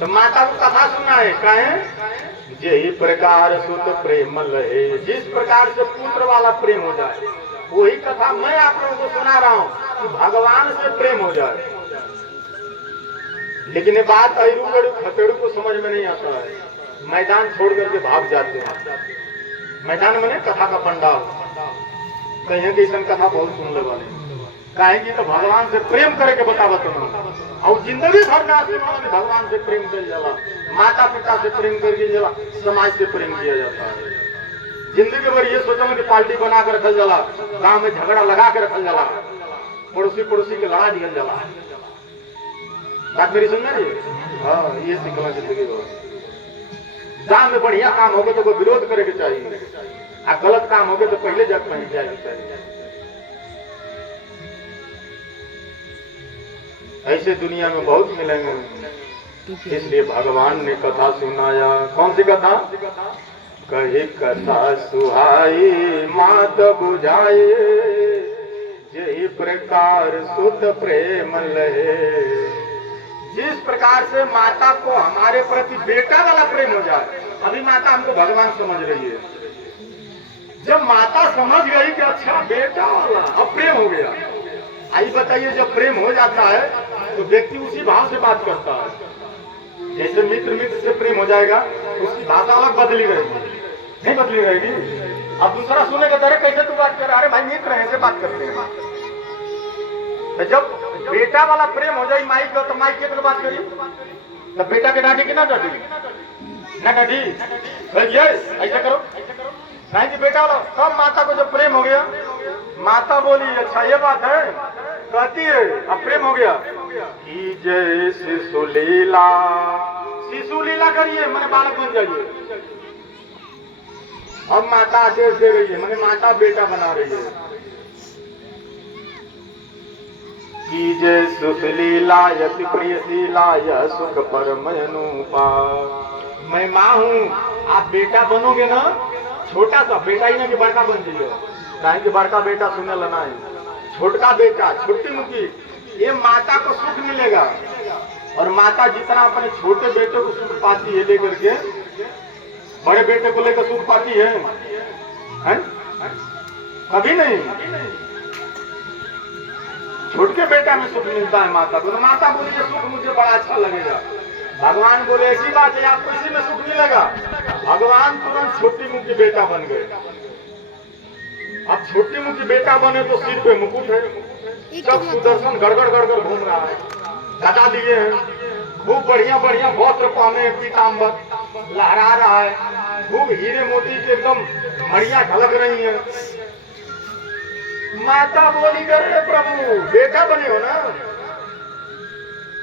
तो माता को कथा सुना है कहे यही प्रकार सुत प्रेम लहे, जिस प्रकार से पुत्र वाला प्रेम हो जाए वही कथा मैं आप लोगों को सुना रहा हूँ कि भगवान से प्रेम हो जाए। लेकिन ये बात अरू गड़ू खतेड़ू को समझ में नहीं आता है, मैदान छोड़ करके भाग जाते हैं। मैदान में नहीं कथा का पंडाल, कहीं कैसन कथा बहुत सुनने वाले कहेंगे तो भगवान से प्रेम करके बतावा तुम और जिंदगी भर में आदमी भगवान से प्रेम कर जाला, माता पिता से प्रेम करके जाला, समाज से प्रेम किया जाता है। जिंदगी भर ये सोचो कि पार्टी बना कर रखल जाला, गांव में झगड़ा लगा के रखल जाला, पड़ोसी पड़ोसी के लड़ा दिया जाला। बात मेरी सुनना जी? हाँ, ये सिखला जिंदगी भर। गांव में बढ़िया काम हो गए तो कोई विरोध करे के चाहिए, और गलत काम हो गए तो पहले जग पहुंच जाए चाहिए। ऐसे दुनिया में बहुत मिलेंगे, इसलिए भगवान ने कथा सुनाया। कौन सी कथा? कही कथा सुहाई मात बुझाए, यही प्रकार सुत प्रेम लहे। जिस प्रकार से माता को हमारे प्रति बेटा वाला प्रेम हो जाए, अभी माता हमको भगवान समझ रही है, जब माता समझ गई कि अच्छा बेटा वाला अब प्रेम हो गया, आई बताइए जब प्रेम हो जाता है तो व्यक्ति उसी भाव से बात करता है। जैसे मित्र मित्र से प्रेम हो जाएगा उसकी भाषा अलग बदली रहेगी, नहीं बदली रहेगी। अब दूसरा सुने का तरह कैसे तू बात कर रहा है, भाई मित्र है ऐसे बात करते हैं। तो जब बेटा वाला प्रेम हो जाए माई का, तो माई के तो बात करी, तब बेटा के डांटी कि ना डांटी? ना डांटी, ऐसा करो नहीं कि बेटा वाला। कब माता को जब प्रेम हो गया, माता बोली अच्छा ये बात है, कहती है अब प्रेम हो गया कि जय शिशु लीला, शिशु लीला करिए मैंने बालक बन जाइए। अब माता आदेश दे रही है, मैंने माता बेटा बना रही है कि जय सुख लीला यति प्रियशीला यह सुख परम अनुपा। मैं माँ हूँ, आप बेटा बनोगे ना, छोटा सा बेटा ही ना कि बड़का बन जाइए, कहीं कि बड़का बेटा सुने लेना है, छोटका बेटा छोटी मुखी, ये माता को सुख मिलेगा। और माता जितना अपने छोटे बेटे को सुख पाती है लेकर के, बड़े बेटे को लेकर सुख पाती है? कभी नहीं। छोटे बेटा में सुख मिलता है माता को। तो माता बोली ये सुख मुझे बड़ा अच्छा लगेगा। भगवान बोले ऐसी बात है आपको इसी में सुख मिलेगा। भगवान तुरंत छोटी मुखी बेटा बन गए। अब छोटी मुखी बेटा बने तो सिर पे मुकुट है, जब सुदर्शन गड़गड़ गड़गड़ घूम रहा है, गदा दिए हैं, खूब बढ़िया बढ़िया वस्त्र पहने, पीताम्बर लहरा रहा है, खूब हीरे मोती के एकदम मड़िया ढलक रही है। माता बोली करे प्रभु बेटा बने हो ना,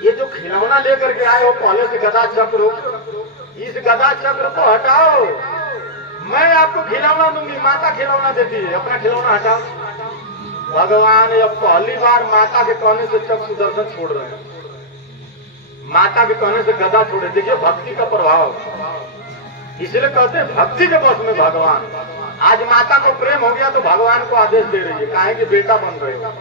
ये जो खिलौना लेकर के आए हो पहले से गदा चक्र, इस गदा चक्र को हटाओ, मैं आपको खिलौना दूंगी। माता खिलौना देती है, अपना खिलौना हटाओ। भगवान अब पहली बार माता के कहने से चक्र सुदर्शन छोड़ रहे हैं, माता के कहने से गदा छोड़े। देखिए भक्ति का प्रभाव, इसलिए कहते हैं भक्ति के बस में भगवान। आज माता को प्रेम हो गया तो भगवान को आदेश दे रही है, काहे कि बेटा बन रहे हो,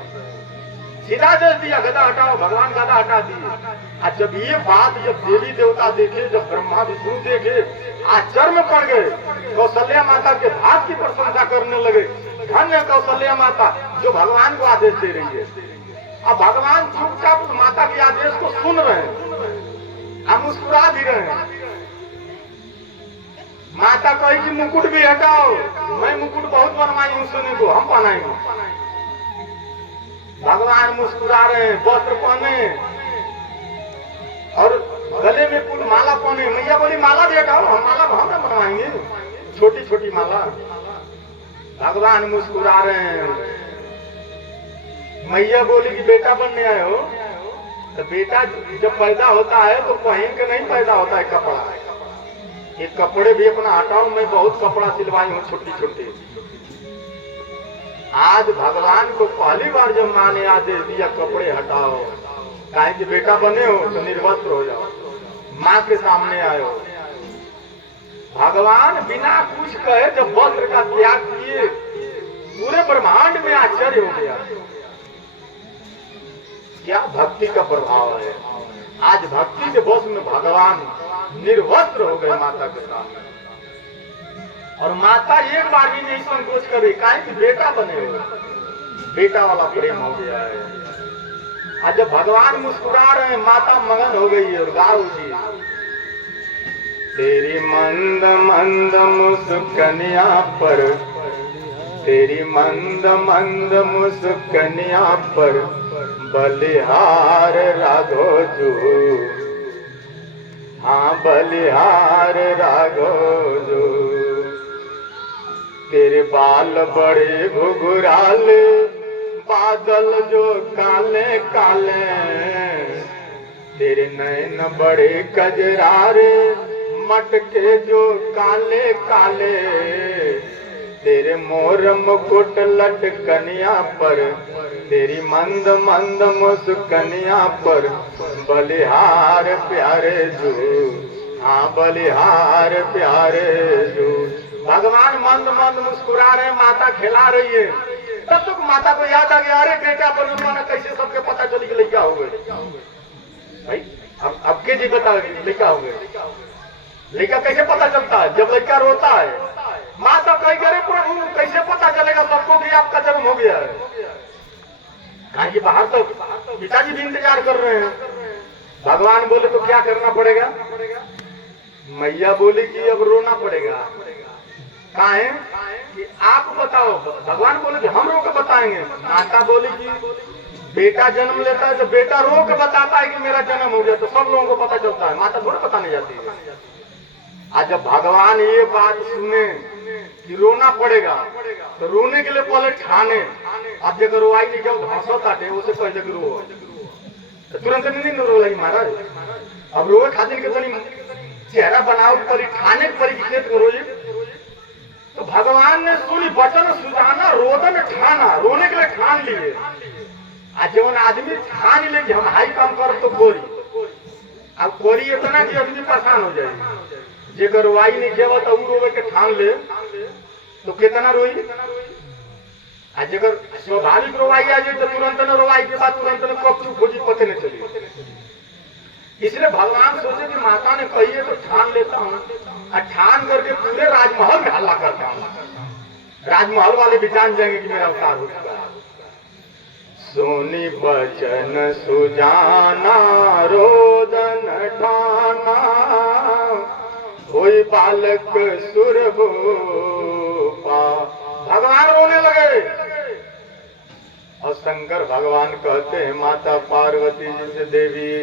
सीधा आदेश दिया गदा हटाओ, भगवान गदा हटा दिए। आज जब ये बात जब देवी देवता देखे, जब ब्रह्मा विष्णु देखे, आश्चर्य में पड़ गए। कौशल्या माता के भाव की प्रशंसा करने लगे, धन्य कौशल्या माता जो भगवान को आदेश दे रही है। अब भगवान चुपचाप माता के आदेश को सुन रहे हैं, हम मुस्कुरा भी रहे हैं। माता कही कि मुकुट भी हटाओ, मैं मुकुट बहुत बनवाई हूँ सुने को, हम पहनाएंगे। भगवान मुस्कुरा रहे हैं, वस्त्र पहने और गले में कुछ माला पहने। मैया बोली माला भी हटाओ, हम माला हम ना बनवाएंगे, छोटी छोटी माला। भगवान मुस्कुरा रहे हैं। मैया बोली कि बेटा बनने आए हो, तो बेटा जब पैदा होता है तो पहन के नहीं पैदा होता है कपड़ा, ये कपड़े भी अपना हटाओ। मैं बहुत कपड़ा सिलवाई हूँ छोटी छोटी। आज भगवान को पहली बार जब माँ ने आदेश दिया कपड़े हटाओ, काहे कि बेटा बने हो तो निर्वस्त्र हो जाओ, माँ के सामने आए हो। भगवान बिना कुछ कहे जब वस्त्र का त्याग किए, पूरे ब्रह्मांड में आश्चर्य हो गया। क्या भक्ति का प्रभाव है। आज भक्ति के बस में भगवान निर्वस्त्र हो गए माता के सामने। और माता एक बार भी नहीं संकोच करे, काहे कि बेटा बने हो, बेटा वाला प्रेम हो गया है। आज जब भगवान मुस्कुरा रहे हैं, माता मगन हो गई है। और गाओ जी, तेरी मंद मंद मुस्कनिया पर, तेरी मंद मंद मुस्कनिया पर बलिहार राघो जू, हाँ बलिहार राघो जू। तेरे बाल बड़े घुघराले, बादल जो काले काले, तेरे नैन बड़े कजरारे, मटके जो काले काले, तेरे मोर मुकुट लटकनिया पर, तेरी मंद मंद मुस्कनिया पर बलिहार प्यारे जू, हाँ बलिहार प्यारे जू। भगवान मंद मंद मुस्कुरा रहे, माता खिला रही है। तब तक माता को याद आ गया, अरे बेटा पर कैसे सबके पता चली कि लड़का हो गए भाई। अब के जी बता लड़का हो गए, लड़का कैसे पता चलता है? जब लड़का रोता है, माता कही करे प्रभु कैसे पता चलेगा सबको कि आपका जन्म हो गया है? कहा कि बाहर तो पिताजी भी इंतजार कर रहे हैं। भगवान बोले तो क्या करना पड़ेगा? मैया बोली कि अब रोना पड़ेगा। कहा है कि आप बताओ। भगवान बोले कि हम रो के बताएंगे। माता बोली कि बेटा जन्म लेता है तो बेटा रो के बताता है कि मेरा जन्म हो गया, तो सब लोगों को पता चलता है, माता थोड़ा बताने जाती है। आज जब भगवान ये बात सुने कि रोना पड़ेगा, तो रोने के लिए पहले ठाने। अब जब रोवाई नहीं जाओ हंसो ताटे, उसे पहले रो तो तुरंत नहीं रो रही महाराज। अब रोए खातिर के तनी चेहरा बनाओ परी, ठाने परी खेत को रोए। तो भगवान ने सुनी बचन सुजाना रोदन ठाना, रोने के लिए ठान लिए। आज जब आदमी ठान ले कि हम हाई काम कर तो कोरी, अब कोरी इतना कि आदमी परेशान हो जाए। जेकर रोवाई नहीं खेवा तो रोवे के ठान ले तो कितना रोई। आज जेकर स्वाभाविक रोवाई आ जाए तो तुरंत न रोवाई के बाद तुरंत न कब चुप हो जी पते नहीं चली। इसलिए भगवान सोचे कि माता ने कही है तो ठान लेता हूँ, और ठान करके पूरे राजमहल में हल्ला करता हूँ। राजमहल वाले भी जान जाएंगे कि मेरा अवतार हो चुका है। सोनी बचन सुजाना रोदन ठाना, कोई बालक सुरभूपा। भगवान रोने लगे। और शंकर भगवान कहते हैं माता पार्वती जी से, देवी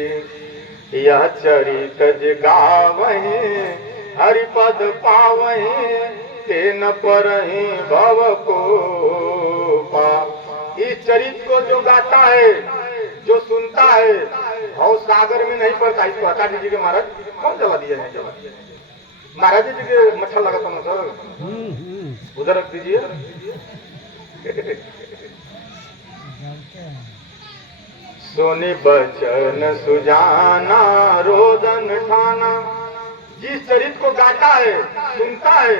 यह चरित गावहि, हरिपद पावहि, तेन परहि भव को पा। इस चरित को जो गाता है, जो सुनता है, भव सागर में नहीं पड़ता। इसको हटा दीजिए महाराज, कौन जला दिया है? जला महाराज जी के मच्छर लगा था सर, उधर रख दीजिए। सोनी बचन सुजाना रोदन ठाना। जिस चरित को गाता है, सुनता है,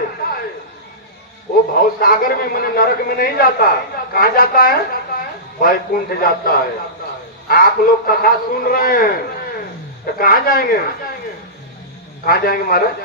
वो भव सागर में मैंने नरक में नहीं जाता। कहाँ जाता है? वैकुंठ जाता है। आप लोग कथा सुन रहे हैं तो कहाँ जाएंगे? कहाँ जाएंगे महाराज?